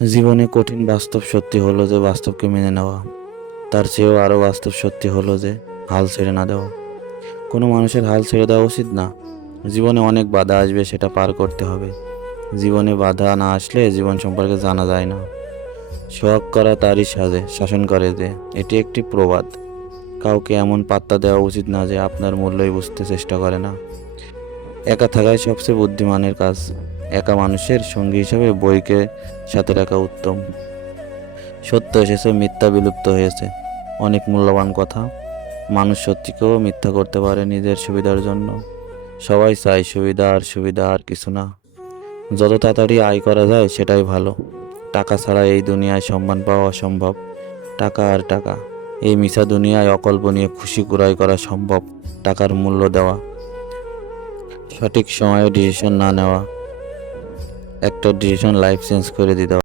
জীবনে কঠিন বাস্তব সত্যি হলো যে বাস্তবকে মেনে নেওয়া, তার চেয়েও আরও বাস্তব সত্যি হলো যে হাল ছেড়ে না দেওয়া। কোনো মানুষের হাল ছেড়ে দেওয়া উচিত না। জীবনে অনেক বাধা আসবে, সেটা পার করতে হবে। জীবনে বাধা না আসলে জীবন সম্পর্কে জানা যায় না। সোহাগ করা তারই সাজে, শাসন করে যে, এটি একটি প্রবাদ। কাউকে এমন পাত্তা দেওয়া উচিত না যে আপনার মূল্যই বুঝতে চেষ্টা করে না। একা থাকাই সবচেয়ে বুদ্ধিমানের কাজ। একা মানুষের সঙ্গী হিসেবে বইকে সাথে রাখা উত্তম। সত্য এসেছে, মিথ্যা বিলুপ্ত হয়েছে। অনেক মূল্যবান কথা। মানুষ সত্যিকেও মিথ্যা করতে পারে নিজের সুবিধার জন্য। সবাই চায় সুবিধা, আর সুবিধা আর কিছু না। যত তাড়াতাড়ি আয় করা যায় সেটাই ভালো। টাকা ছাড়া এই দুনিয়ায় সম্মান পাওয়া অসম্ভব। টাকা আর টাকা, এই মিছা দুনিয়ায় অকল্পনীয় খুশি কুড়াই করা সম্ভব। টাকার মূল্য দেওয়া, সঠিক সময়ে ডিসিশন না নেওয়া, একটা ডিসিশন লাইফ চেঞ্জ করে দিতে পারে।